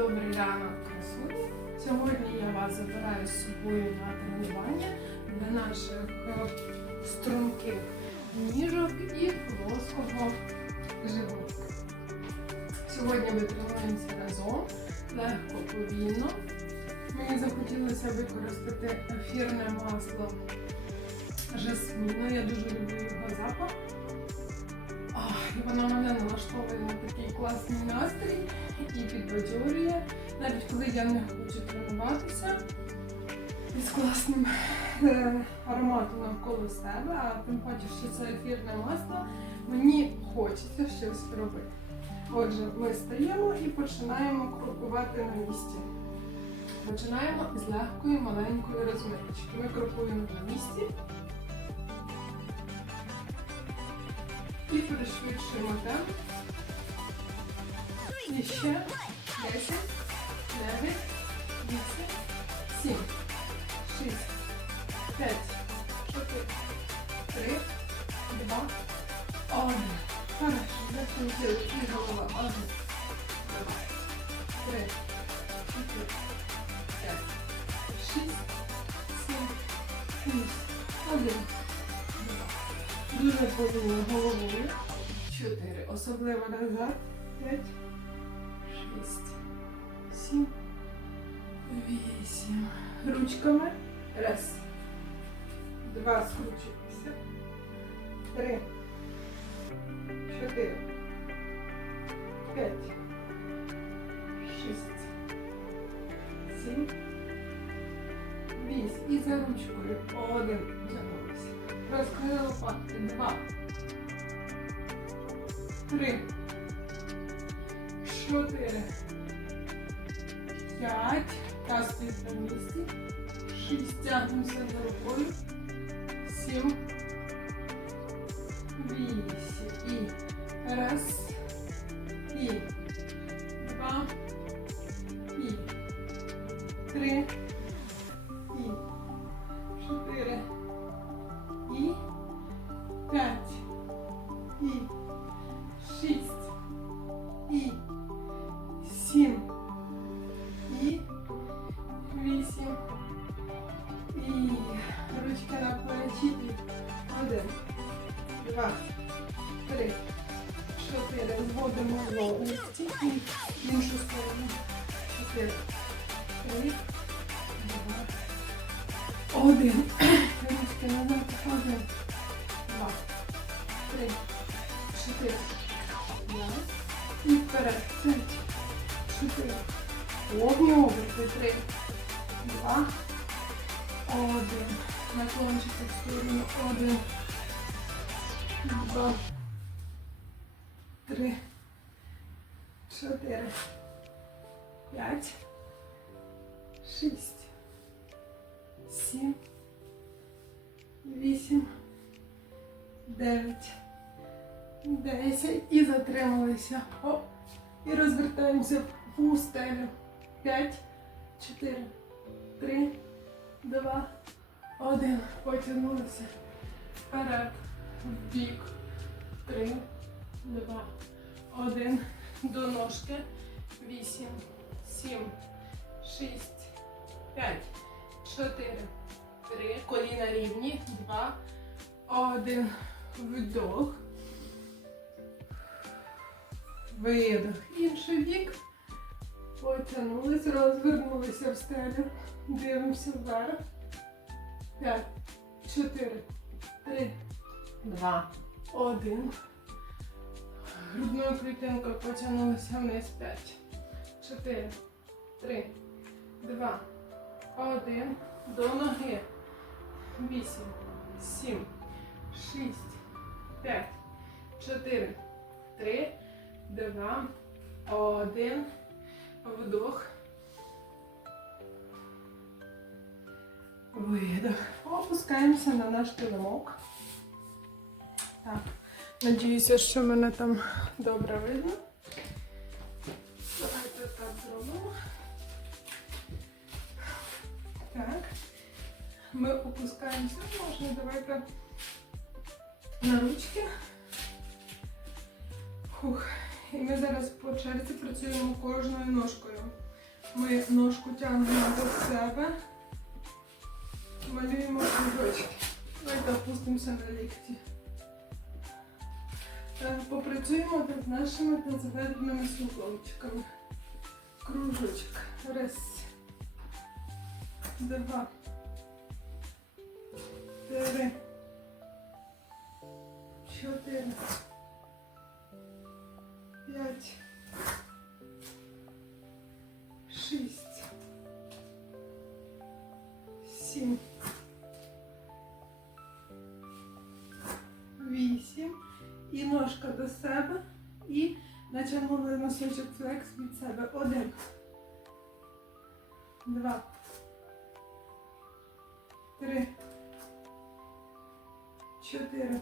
Добрий ранок, красуні. Сьогодні я вас забираю з собою на тренування для наших е, струнких ніжок і плоского животика. Сьогодні ми тренуємося разом, легко повільно. Мені захотілося використати ефірне масло жасміну. Я дуже люблю його запах. І воно мене налаштовує на такий класний настрій і підбадьорює, навіть коли я не хочу тренуватися із класним е, ароматом навколо себе, а тим паче, що це ефірне масло, мені хочеться щось робити. Отже, ми стаємо і починаємо крокувати на місці. Починаємо із легкої маленької розминочки. Ми крокуємо на місці. І пришвидшуємо темп. І ще 10, 9, 8, 7, 6, 5, 4, 3, 2, 1. Хорошо, закрутили і голова. 1, 2, 3, 4, 5, 6, 7, 8, 1. Дуже повільно головою. 4. Особливо назад. 5, 6, 7, 8. Ручками. Раз. Два. Скручуємося. Три. Чотири. П'ять. Шість. Сім. Вісім. І за ручкою. Один. Тягнулися. Розкрили лопатки. Два. Три. Чотири. П'ять. Таз стоїть на місці. Шість. Тягнемося за рукою. Сім. Ручки на плечі. Один. Два. Три. Чотири. Зводимо локті. І іншу сторону. Чотири. Три. Два. Один. Ручки назад. Один. Два. Три. Чотири. Раз. І вперед. П'ять. Чотири. Повні оберти. Три. Два. Один. Наклончики в сторону. Один. Два. Три. Чотири. П'ять. Шість. Сім. Вісім. Дев'ять. Десять. І затрималися. Оп. І розвертаємося в пустелю. П'ять. Чотири. Три. Два. Один. Потягнулися. Вперед. В бік. Три. Два. Один. До ножки. Вісім. Сім. Шість. П'ять. Чотири. Три. Коліна рівні. Два. Один. Вдох. Видох. Інший бік. Потягнулись, розвернулися в стелю. Дивимося вверх. П'ять. Чотири. Три. Два. Один. Грудною клітинкою потягнулися вниз. П'ять. Чотири. Три. Два. Один. До ноги. Вісім. Сім. Шість. П'ять. Чотири. Три. Два. Один. Вдох. Видох. Опускаємося на наш килимок. Так. Надіюся, що мене там добре видно. Давайте так зробимо. Так. Ми опускаємося. Можна давайте на ручки. Фух. І ми зараз по черзі працюємо кожною ножкою. Ми ножку тягнемо до себе. Малюємо кружочки. Давайте опустимося на лікті. Е, Попрацюємо над нашими тазовидними суглобчиками. Кружочок. Раз. Два. Три. Чотири. П'ять. І ножка до себе. І натягнули носочок флекс від себе. Один. Два. Три. Чотири.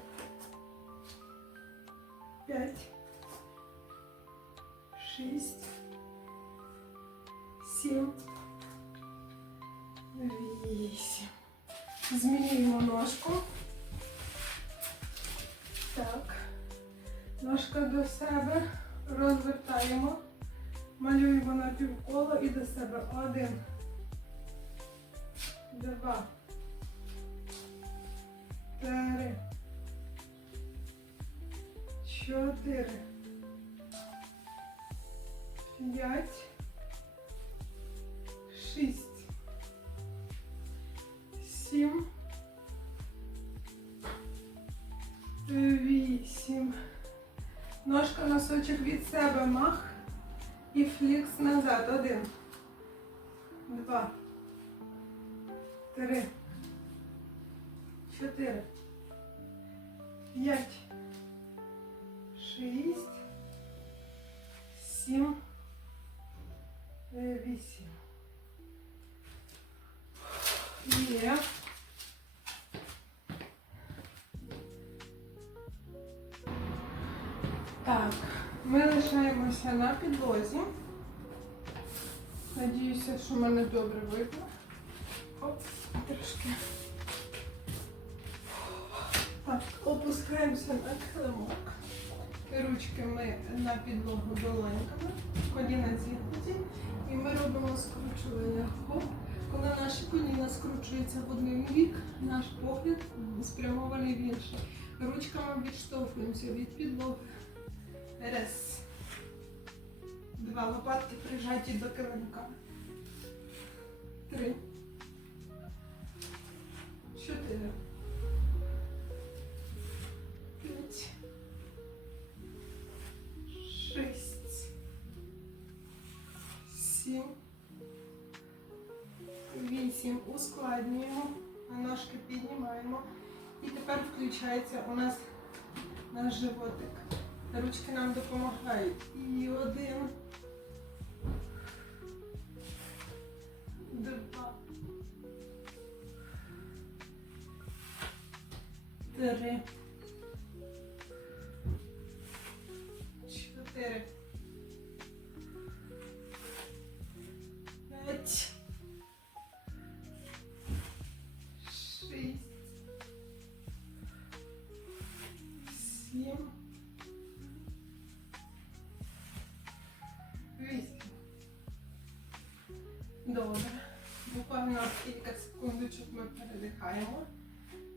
П'ять. Шість. Сім. Вісім. Змінюємо ножку. Так. Ножка до себе. Розвертаємо. Малюємо на півколо і до себе. Один. Два. Три. Чотири. П'ять. Шість. Сім. Вісім. Ножка носочок від себе мах. І флікс назад. Один. Два. Три. Чотири. П'ять. Шість. Сім. Вісім. Є. ми лишаємося на підлозі. Надіюся, що мене добре видно. Оп, трошки. Так, опускаємося на килимок. Ручки ми на підлогу долоньками, коліна зігнуті. І ми робимо скручування. Хоп. Коли наші коліна скручуються в один бік, наш погляд спрямований в інший. Ручками відштовхуємося від підлоги. Раз. Два лопатки прижаті до килимка. Три. Чотири. П'ять. Шість. Сім. Вісім. Ускладнюємо. Ножки піднімаємо. І тепер включається у нас наш животик. Ручки нам допомагають. І один. Буквально кілька секундочок ми передихаємо.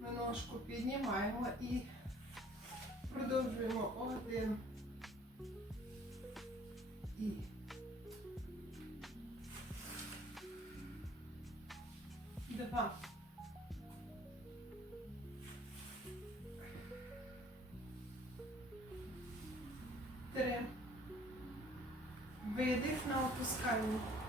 Ми ножку піднімаємо і продовжуємо один. І. Два. Три. Видих на опускання.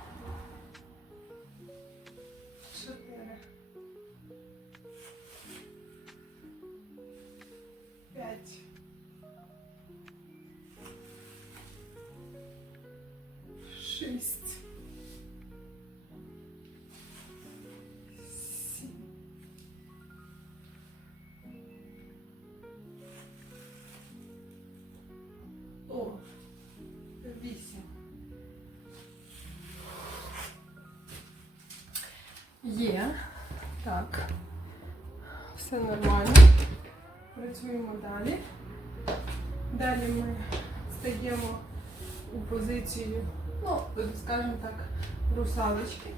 Вісім. Є. Так. Все нормально. Працюємо далі. Далі ми стаємо у позицію, ну, скажімо так, русалочки.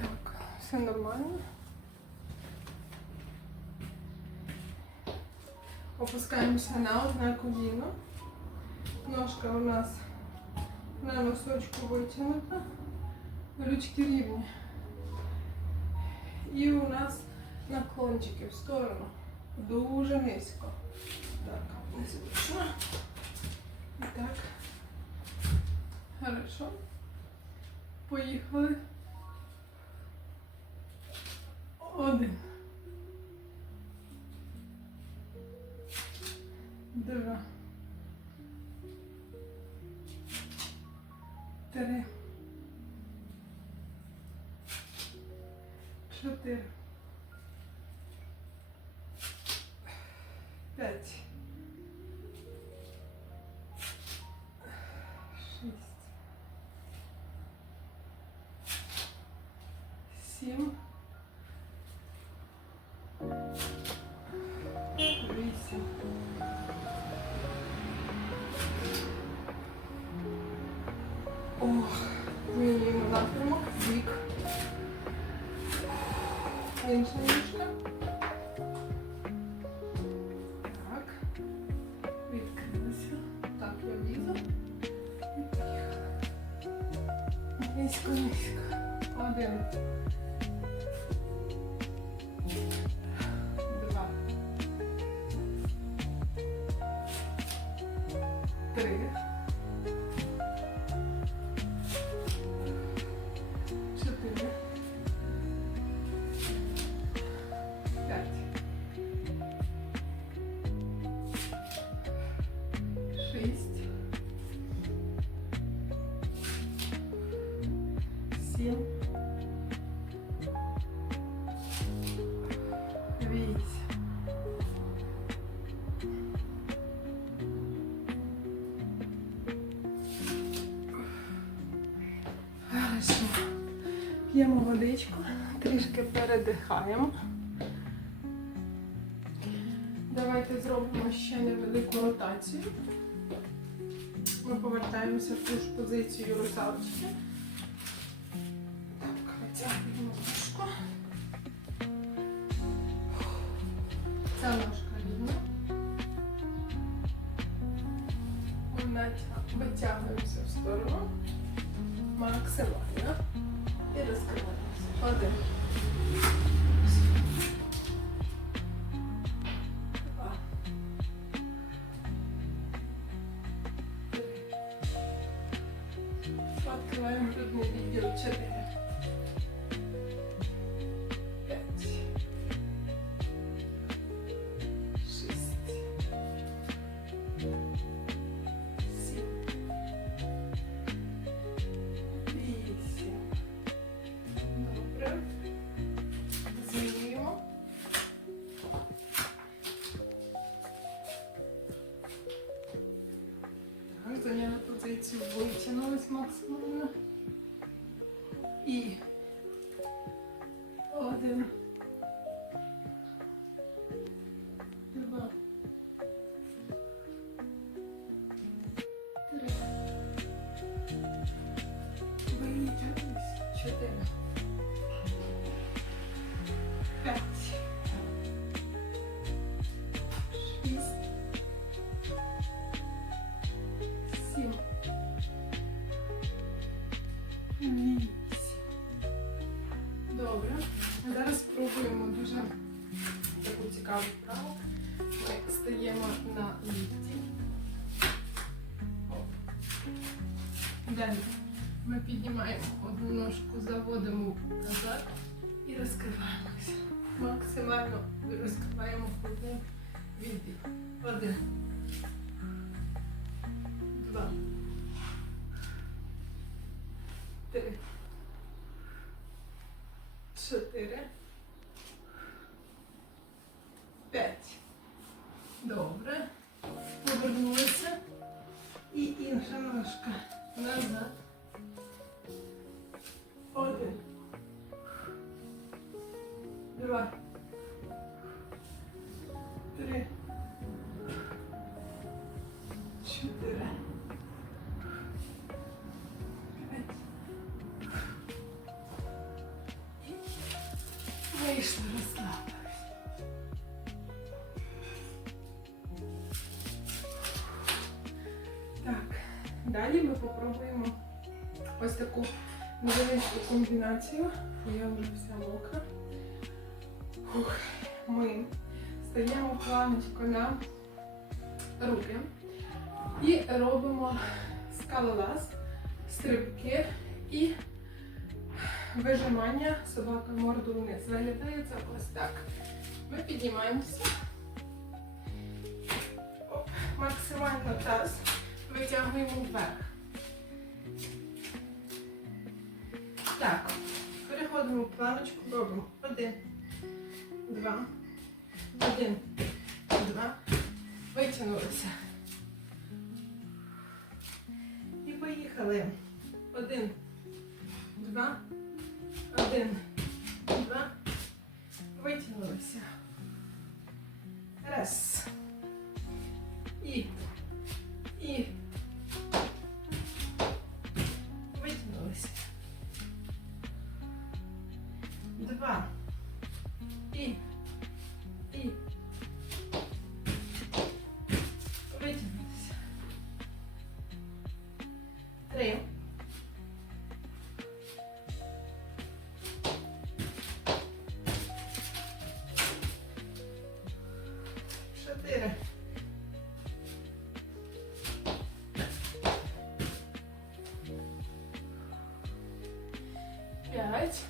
Так, все нормально. Опускаємося на одне коліно. Ножка у нас на носочку витягнута. Ручки рівні. І у нас наклончики в сторону. Дуже низько. Так, незручно. І так. Хорошо. Поїхали. Один. Два. Три. Чотири. Низько, низько. Один. П'ємо водичку, трішки передихаємо. Давайте зробимо ще невелику ротацію. Ми повертаємося в ту ж позицію русалочки. Так, витягуємо ножку. Ця ножка рівна. Витягуємося в сторону. Максимально. І розкриваємося. Цікаву вправу. Ми стаємо на лікті. Далі ми піднімаємо одну ножку, заводимо назад і розкриваємося. Максимально розкриваємо один відбій. Один. Два. Вийшла, розслабилась. Так, далі ми попробуємо ось таку невеличку комбінацію. Я вже вся мокра. Фух. Ми стаємо планочку на руки і робимо скалолаз, стрибки і вижимання собакою морду вниз. Виглядає ось так. Ми піднімаємося. Оп. Максимально таз витягуємо вверх. Так, переходимо в планочку, робимо один, два, один, два. Витягнулися. І поїхали. Один, два, один, два. Витягнулися. Раз. І. І. П'ять.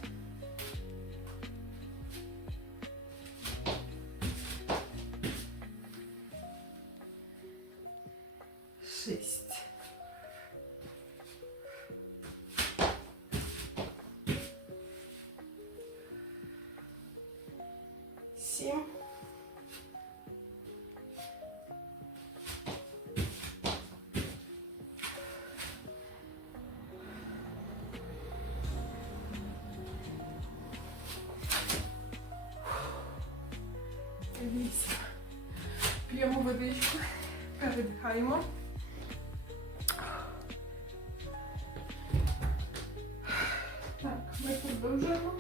П'ємо водичку, передихаємо. Так, ми продовжуємо.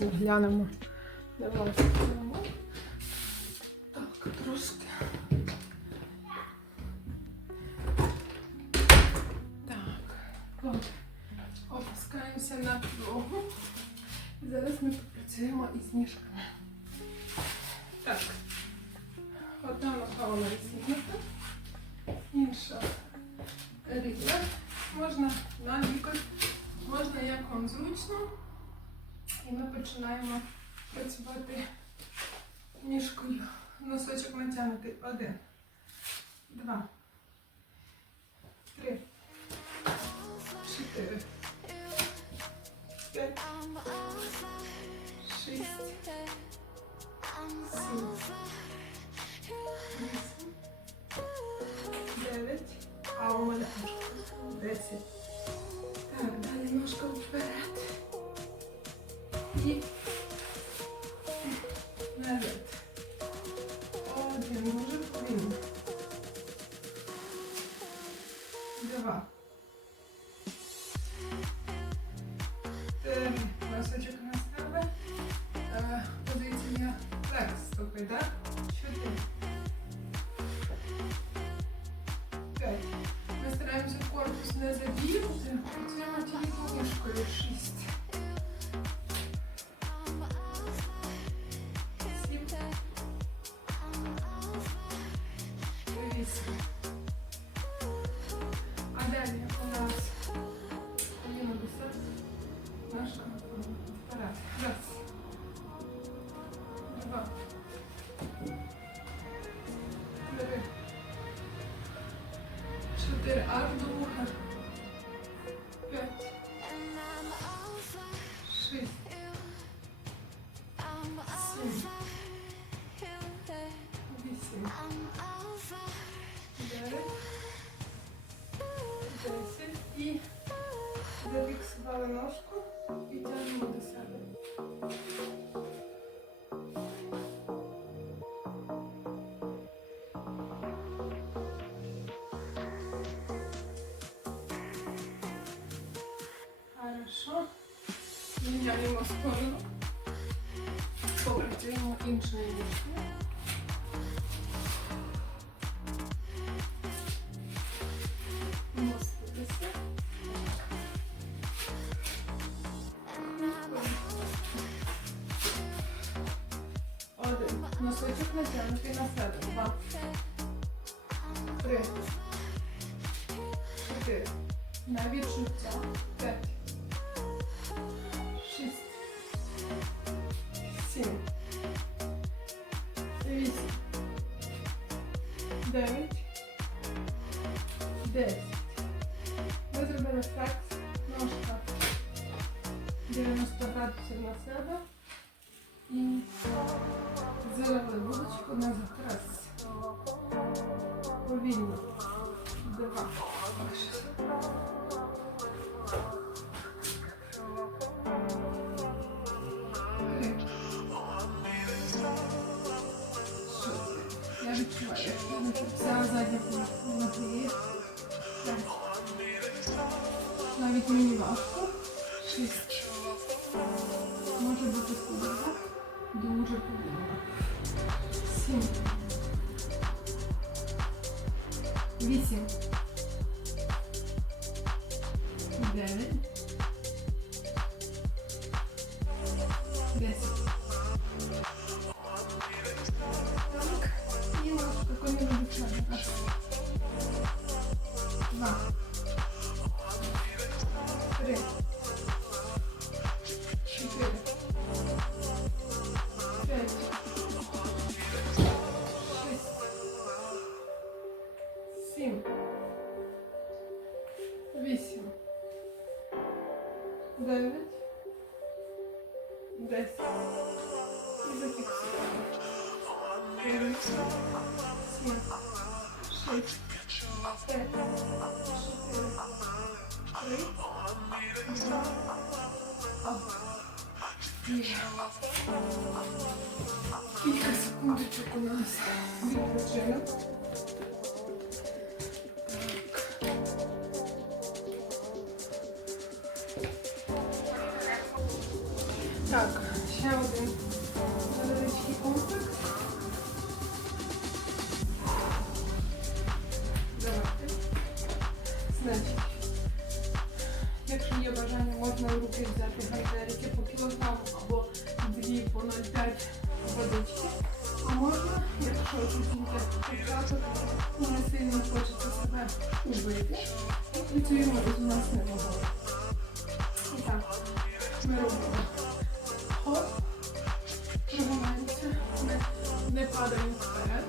Глянемо. Давай глянемо. Так, трошки. Так, от. Опускаємося на підлогу. Зараз ми попрацюємо із ніжками. І назад. Чотири. Аж до вуха. П'ять. Шість. Сім. Вісім. Дев'ять. Десять. І зафіксували ножку Міняємо сторону. Попрацюємо іншою вічною. Один. Носочок натягнутий на себе. Два. Три. Чотири. На відчуття. Навіть мені важко. Шість. Може бути худо. Дуже повільно. Сім. Вісім. Дев'ять. Дев'ять. Сім. Шість. П'ять. Чотири. Три. Два. Не сильно хочеться себе убити, працюємо нас власним вагою. І ми робимо хоп, тримаємося, не, не падаємо вперед,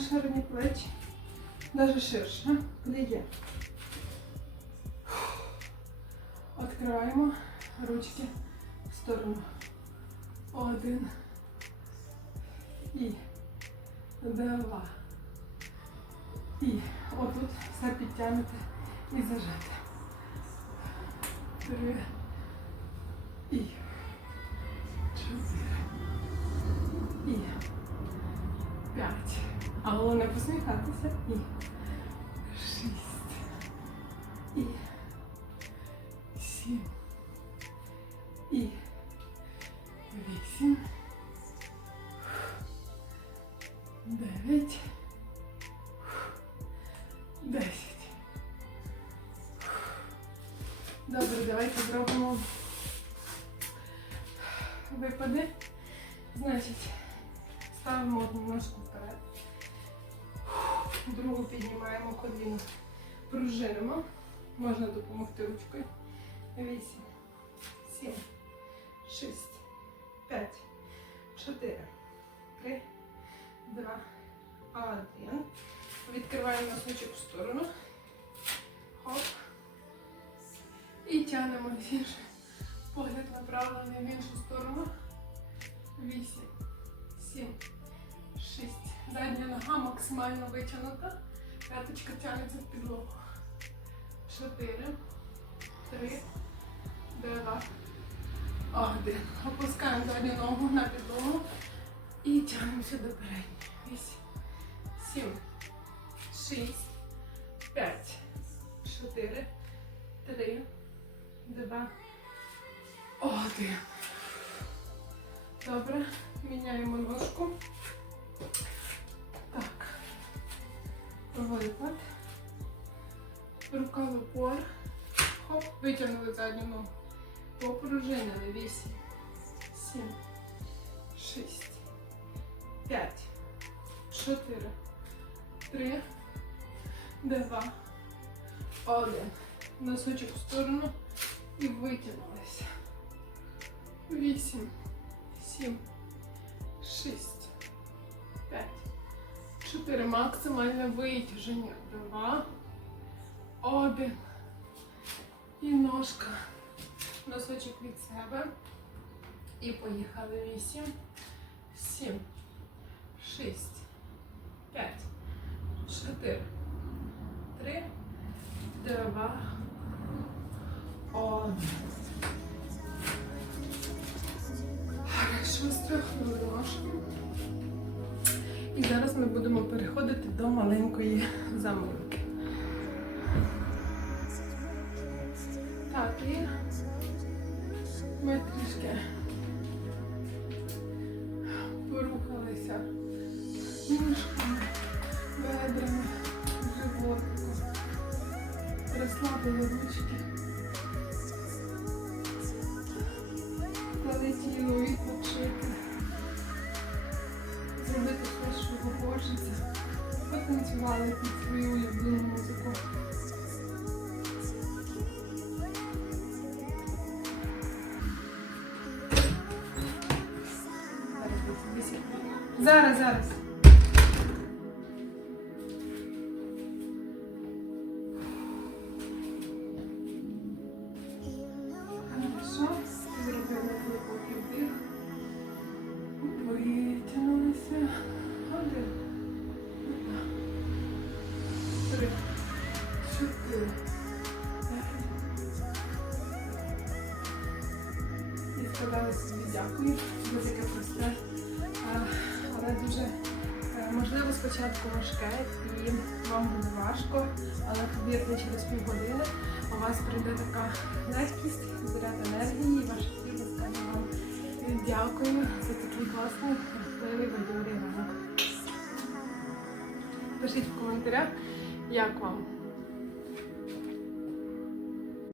ширині плеч. Даже ширше. Пліє. Відкриваємо ручки в сторону. Один. І два. І отут все підтягнути і зажати. Три. І чотири. І п'ять. А головне посміхатися. І шість. І сім. Коліно. Пружинимо. Можна допомогти ручкою. Вісім, сім, шість, п'ять, чотири, три, два, один. Відкриваємо носочок в сторону. Хоп. І тягнемо в іншу. Погляд направлений в іншу сторону. Вісім, сім, шість. Задня нога максимально витягнута. П'яточка тягнеться в підлогу. Чотири, три, два, один. Опускаємо задню ногу на підлогу і тягнемося до передньої. Вісім, сім, шість, п'ять, чотири, три, два, один. Добре, упор. Хоп, витягнули задню ногу. Попружинили. Вісім, сім, шість, п'ять, чотири, три, два, один. Носочок в сторону і витягнулися. Вісім, сім, шість, п'ять, чотири. Максимальне витяження. Два, один. І ножка. Носочок від себе. І поїхали. Вісім, сім, шість, п'ять, чотири, три, два, один. Стряхнули ножку. І зараз ми будемо переходити до маленької заминки. І ми трішки порухалися ніжками, бедрами, животиком. Розслабили ручки. Дали тілу відпочити. Зробити все, що хочеться. Потанцювали під Зараз, зараз.